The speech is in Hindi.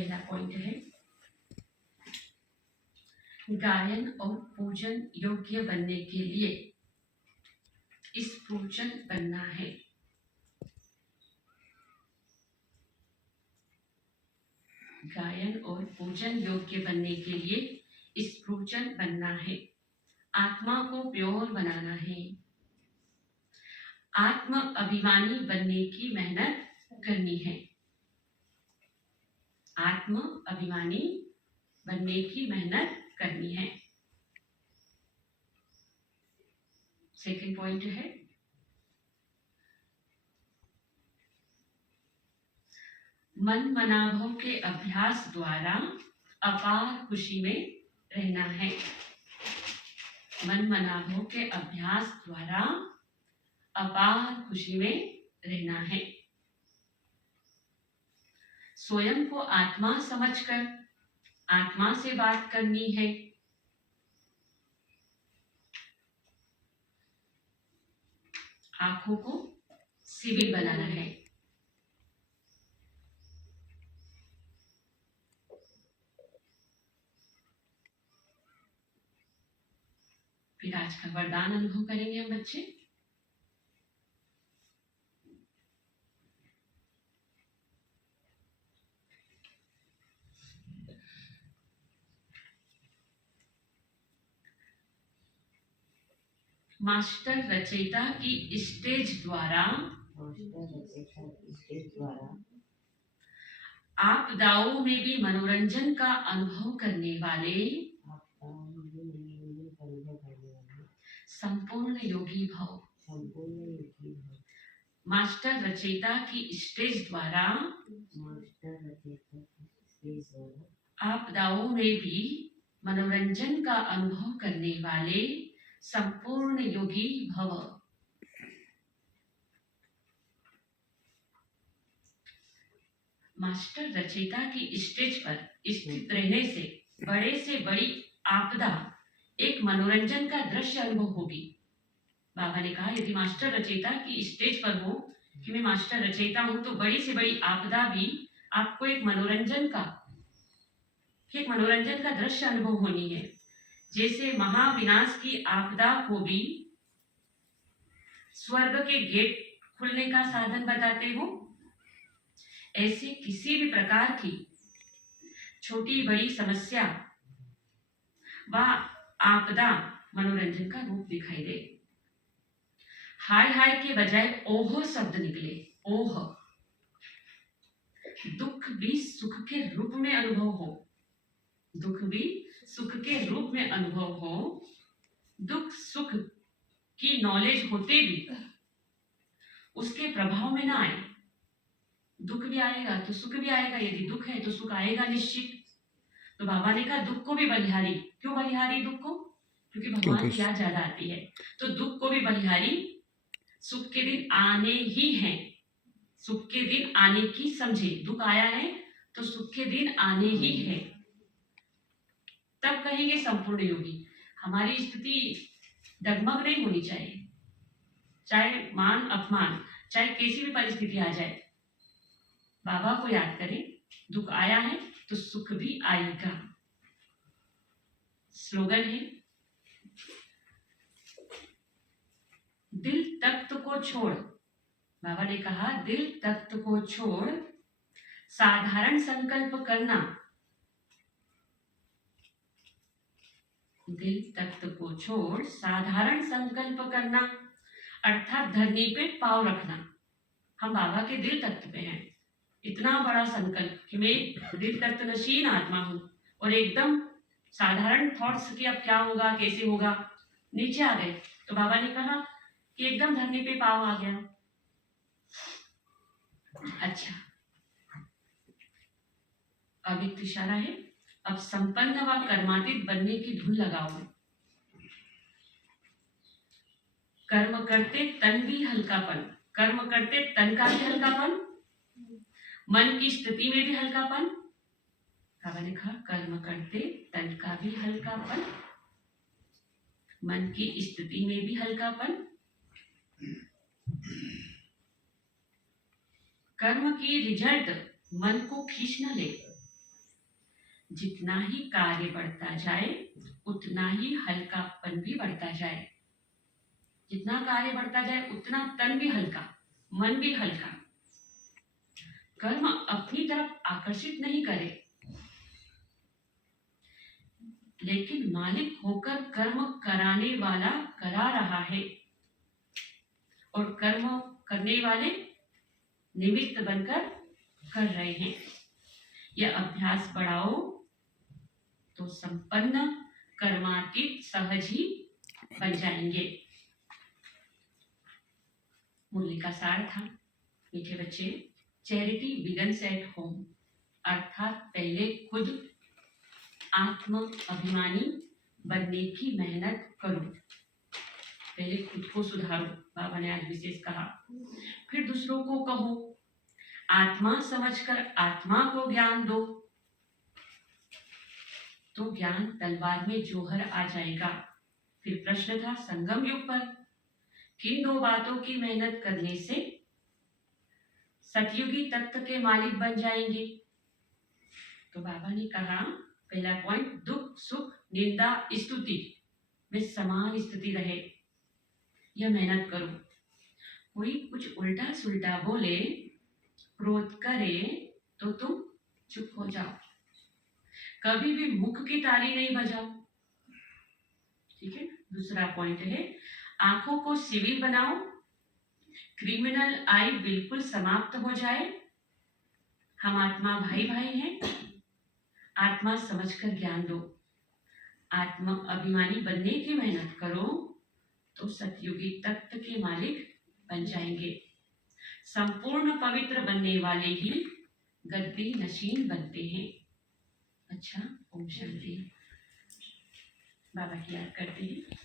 पहला पॉइंट है गायन और पूजन योग्य बनने के लिए स्पृजन बनना है। गायन और पूजन योग्य बनने के लिए स्पृजन बनना है। आत्मा को प्योर बनाना है। आत्म अभिमानी बनने की मेहनत करनी है। आत्म अभिमानी बनने की मेहनत करनी है। सेकंड पॉइंट है मन मनाभव के अभ्यास द्वारा अपार खुशी में रहना है। मन मनाभव के अभ्यास द्वारा अपार खुशी में रहना है। स्वयं को आत्मा समझकर आत्मा से बात करनी है। आंखों को सिविल बनाना है। फिर आज का वरदान अनुभव करेंगे हम बच्चे। मास्टर रचयिता की स्टेज द्वारा आपदाओं में भी मनोरंजन का अनुभव करने वाले संपूर्ण योगी भव। मास्टर रचयिता की स्टेज द्वारा आपदाओं में भी मनोरंजन का अनुभव करने वाले संपूर्ण योगी भव। मास्टर रचयिता की स्टेज पर स्थित रहने से बड़े से बड़ी आपदा एक मनोरंजन का दृश्य अनुभव होगी। बाबा ने कहा यदि मास्टर रचयिता की स्टेज पर हो कि मैं मास्टर रचयिता हूं तो बड़ी से बड़ी आपदा भी आपको एक मनोरंजन का दृश्य अनुभव होनी है। जैसे महाविनाश की आपदा को भी स्वर्ग के गेट खुलने का साधन बताते हो, ऐसे किसी भी प्रकार की छोटी बड़ी समस्या व आपदा मनोरंजन का रूप दिखाई दे। हाय हाय के बजाय ओह शब्द निकले। ओह, दुख भी सुख के रूप में अनुभव हो। दुख भी सुख के रूप में अनुभव हो। दुख सुख की नॉलेज होते भी उसके प्रभाव में ना आए। दुख भी आएगा तो सुख भी आएगा, यदि दुख है तो सुख आएगा निश्चित। तो बाबा ने कहा दुख को भी बलिहारी। क्यों बलिहारी दुख को? क्योंकि भगवान की याद ज्यादा आती है। तो दुख को भी बलिहारी, सुख के दिन आने ही हैं। सुख के दिन आने की समझे। दुख आया है तो सुख के दिन आने ही है। तब कहेंगे संपूर्ण योगी। हमारी स्थिति डगमग नहीं होनी चाहिए, चाहे मान अपमान, चाहे कैसी भी परिस्थिति आ जाए। बाबा को याद करें, दुख आया है तो सुख भी आएगा। स्लोगन है दिल तख्त को छोड़। बाबा ने कहा दिल तख्त को छोड़ साधारण संकल्प करना। दिल तख्त को छोड़ साधारण संकल्प करना, अर्थात धरनी पे पाँव रखना। हम बाबा के दिल तख्त पे हैं। इतना बड़ा संकल्प कि मैं दिल तख्त नशीन आत्मा हूं और एकदम साधारण थॉट्स कि अब क्या होगा कैसे होगा नीचे आ गए। तो बाबा ने कहा कि एकदम धरनी पे पाँव आ गया। अच्छा, अब एक इशारा है। अब संपन्न व कर्मातीत बनने की धुन लगाओ। कर्म करते तन भी हल्कापन, कर्म करते तन का भी हल्कापन, मन की स्थिति में भी हल्कापन। बाबा ने कहा कर्म करते तन का भी हल्कापन, मन की स्थिति में भी हल्कापन। कर्म की रिजल्ट मन को खींच न ले। जितना ही कार्य बढ़ता जाए उतना ही हल्कापन भी बढ़ता जाए। जितना कार्य बढ़ता जाए उतना तन भी हल्का, मन भी हल्का। कर्म अपनी तरफ आकर्षित नहीं करे, लेकिन मालिक होकर कर्म कराने वाला करा रहा है और कर्म करने वाले निमित्त बनकर कर रहे हैं। यह अभ्यास बढ़ाओ तो संपन्न कर्मातीत सहज ही बन जाएंगे। मुरली का सार था, मीठे बच्चे, चैरिटी बिगन्स एट होम, अर्थात पहले खुद आत्म अभिमानी बनने की मेहनत करो। पहले खुद को सुधारो, बाबा ने आज विशेष कहा। फिर दूसरों को कहो, आत्मा समझकर आत्मा को ज्ञान दो, तो ज्ञान तलवार में जोहर आ जाएगा। फिर प्रश्न था संगम युग पर, किन दो बातों की मेहनत करने से सतयुगी तत्व के मालिक बन जाएंगे? तो बाबा ने कहा, पहला पॉइंट, दुख सुख निंदा स्तुति में समान स्थिति रहे, यह मेहनत करो। कोई कुछ उल्टा सुल्टा बोले, क्रोध करे तो तुम चुप हो जाओ, कभी भी मुख की ताली नहीं बजाओ। ठीक है। दूसरा पॉइंट है, आंखों को सिविल बनाओ, क्रिमिनल आई बिल्कुल समाप्त हो जाए। हम आत्मा भाई भाई हैं, आत्मा समझकर ज्ञान दो। आत्मा अभिमानी बनने की मेहनत करो तो सतयुगी तत्व के मालिक बन जाएंगे। संपूर्ण पवित्र बनने वाले ही गद्दी नशीन बनते हैं। अच्छा, ओम शांति। बाबा की याद करते हैं।